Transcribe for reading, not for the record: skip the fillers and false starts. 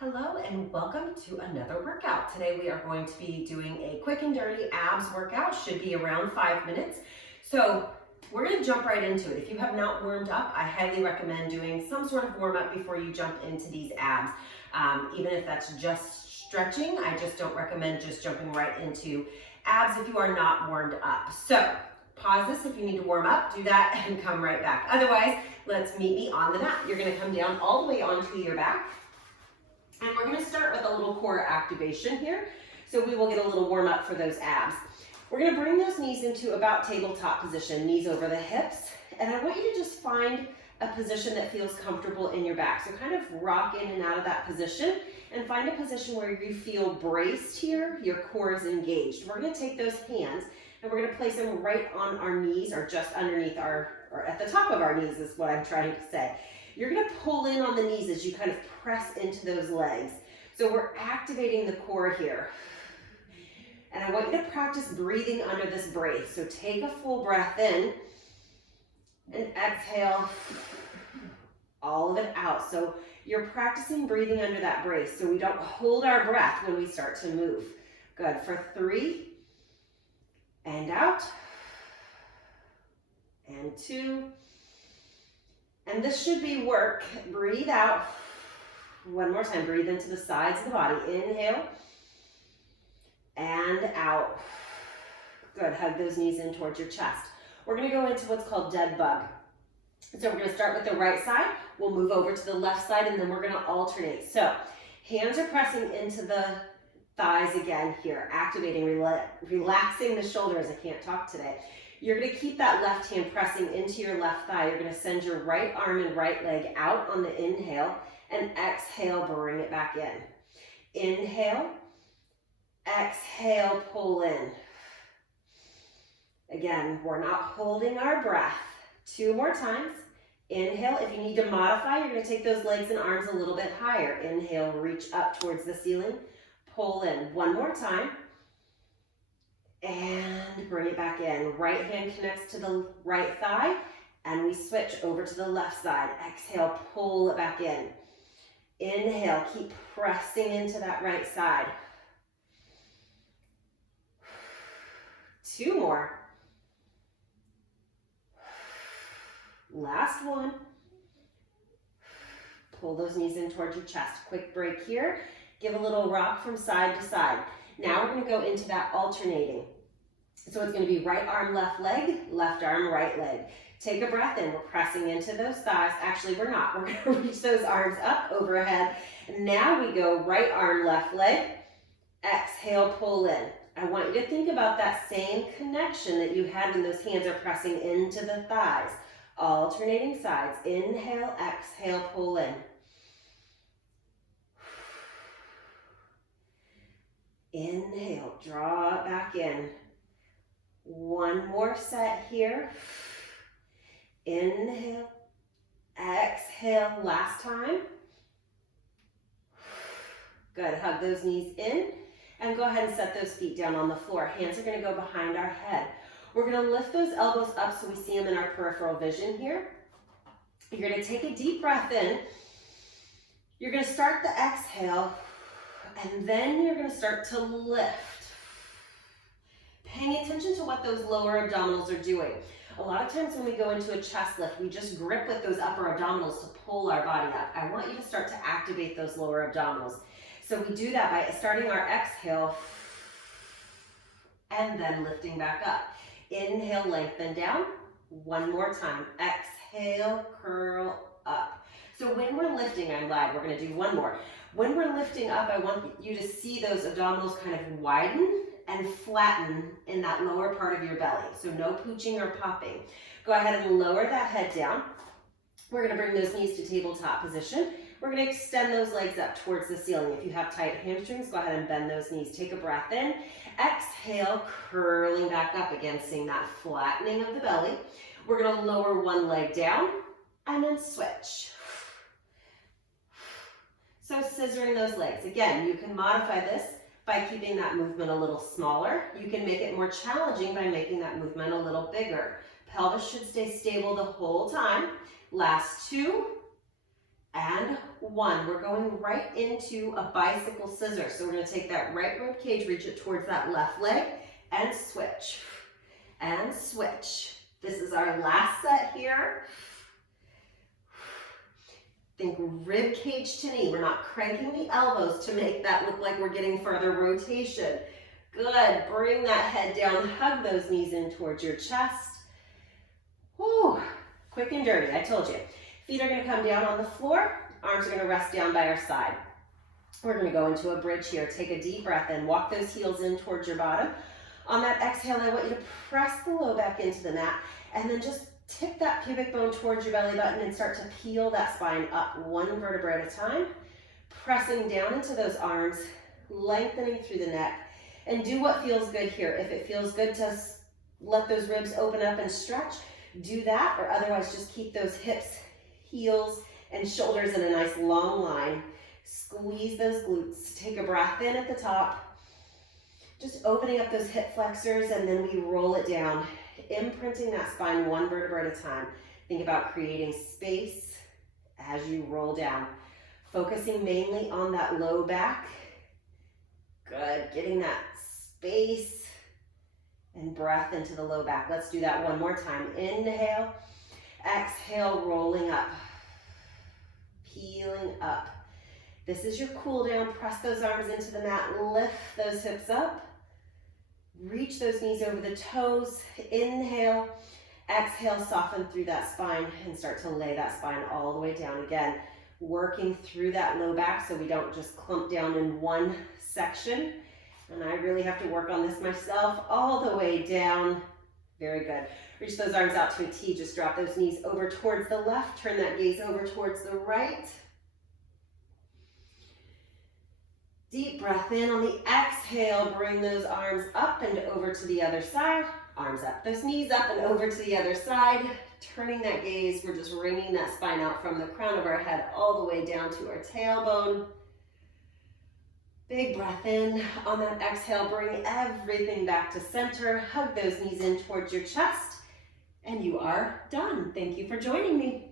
Hello and welcome to another workout. Today we are going to be doing a quick and dirty abs workout. Should be around 5 minutes. So we're going to jump right into it. If you have not warmed up, I highly recommend doing some sort of warm up before you jump into these abs. Even if that's just stretching, I just don't recommend just jumping right into abs if you are not warmed up. So pause this if you need to warm up, do that and come right back. Otherwise, let's meet me on the mat. You're going to come down all the way onto your back. And we're going to start with a little core activation here. So we will get a little warm up for those abs. We're going to bring those knees into about tabletop position, knees over the hips. And I want you to just find a position that feels comfortable in your back. So kind of rock in and out of that position and find a position where you feel braced here, your core is engaged. We're going to take those hands and we're going to place them right on our knees or just underneath or at the top of our knees is what I'm trying to say. You're going to pull in on the knees as you kind of press into those legs. So we're activating the core here. And I want you to practice breathing under this brace. So take a full breath in and exhale all of it out. So you're practicing breathing under that brace so we don't hold our breath when we start to move. Good. For 3 and out and 2. And this should be work. Breathe out. One more time. Breathe into the sides of the body. Inhale. And out. Good. Hug those knees in towards your chest. We're going to go into what's called dead bug. So we're going to start with the right side. We'll move over to the left side and then we're going to alternate. So hands are pressing into the thighs again here. Activating, relaxing the shoulders. I can't talk today. You're going to keep that left hand pressing into your left thigh. You're going to send your right arm and right leg out on the inhale and exhale, bring it back in. Inhale, exhale, pull in. Again, we're not holding our breath. 2 more times. Inhale. If you need to modify, you're going to take those legs and arms a little bit higher. Inhale, reach up towards the ceiling. Pull in. 1 more time. And bring it back in. Right hand connects to the right thigh and we switch over to the left side. Exhale, pull it back in. Inhale, keep pressing into that right side. 2 more. Last one. Pull those knees in towards your chest. Quick break here. Give a little rock from side to side. Now we're going to go into that alternating. So it's going to be right arm, left leg, left arm, right leg. Take a breath in. We're pressing into those thighs. Actually, we're not. We're going to reach those arms up overhead. Now we go right arm, left leg. Exhale, pull in. I want you to think about that same connection that you had when those hands are pressing into the thighs. Alternating sides. Inhale, exhale, pull in. Inhale, draw it back in. 1 more set here. Inhale, exhale, last time. Good, hug those knees in and go ahead and set those feet down on the floor. Hands are going to go behind our head. We're going to lift those elbows up so we see them in our peripheral vision here. You're going to take a deep breath in. You're going to start the exhale. And then you're going to start to lift. Paying attention to what those lower abdominals are doing. A lot of times when we go into a chest lift, we just grip with those upper abdominals to pull our body up. I want you to start to activate those lower abdominals. So we do that by starting our exhale and then lifting back up. Inhale, lengthen down. 1 more time. Exhale, curl up. So when we're lifting, I'm live. We're going to do 1 more. When we're lifting up, I want you to see those abdominals kind of widen and flatten in that lower part of your belly. So no pooching or popping. Go ahead and lower that head down. We're going to bring those knees to tabletop position. We're going to extend those legs up towards the ceiling. If you have tight hamstrings, go ahead and bend those knees. Take a breath in. Exhale, curling back up again, seeing that flattening of the belly. We're going to lower 1 leg down and then switch. So scissoring those legs. Again, you can modify this by keeping that movement a little smaller. You can make it more challenging by making that movement a little bigger. Pelvis should stay stable the whole time. Last 2 and 1. We're going right into a bicycle scissor. So we're going to take that right rib cage, reach it towards that left leg, and switch. And switch. This is our last set here. Think rib cage to knee. We're not cranking the elbows to make that look like we're getting further rotation. Good. Bring that head down. Hug those knees in towards your chest. Whew. Quick and dirty, I told you. Feet are going to come down on the floor. Arms are going to rest down by our side. We're going to go into a bridge here. Take a deep breath in. Walk those heels in towards your bottom. On that exhale, I want you to press the low back into the mat and then just tip that pubic bone towards your belly button and start to peel that spine up 1 vertebra at a time. Pressing down into those arms, lengthening through the neck, and do what feels good here. If it feels good to let those ribs open up and stretch, do that, or otherwise just keep those hips, heels, and shoulders in a nice long line. Squeeze those glutes. Take a breath in at the top. Just opening up those hip flexors, and then we roll it down, imprinting that spine 1 vertebra at a time. Think about creating space as you roll down. Focusing mainly on that low back. Good. Getting that space and breath into the low back. Let's do that one more time. Inhale, exhale, rolling up, peeling up. This is your cool down. Press those arms into the mat, lift those hips up, reach those knees over the toes. Inhale, exhale, soften through that spine and start to lay that spine all the way down again. Working through that low back so we don't just clump down in one section. And I really have to work on this myself, all the way down. Very good. Reach those arms out to a T. Just drop those knees over towards the left. Turn that gaze over towards the right. Deep breath in. On the exhale, bring those arms up and over to the other side. Arms up. Those knees up and over to the other side. Turning that gaze. We're just wringing that spine out from the crown of our head all the way down to our tailbone. Big breath in. On that exhale, bring everything back to center. Hug those knees in towards your chest. And you are done. Thank you for joining me.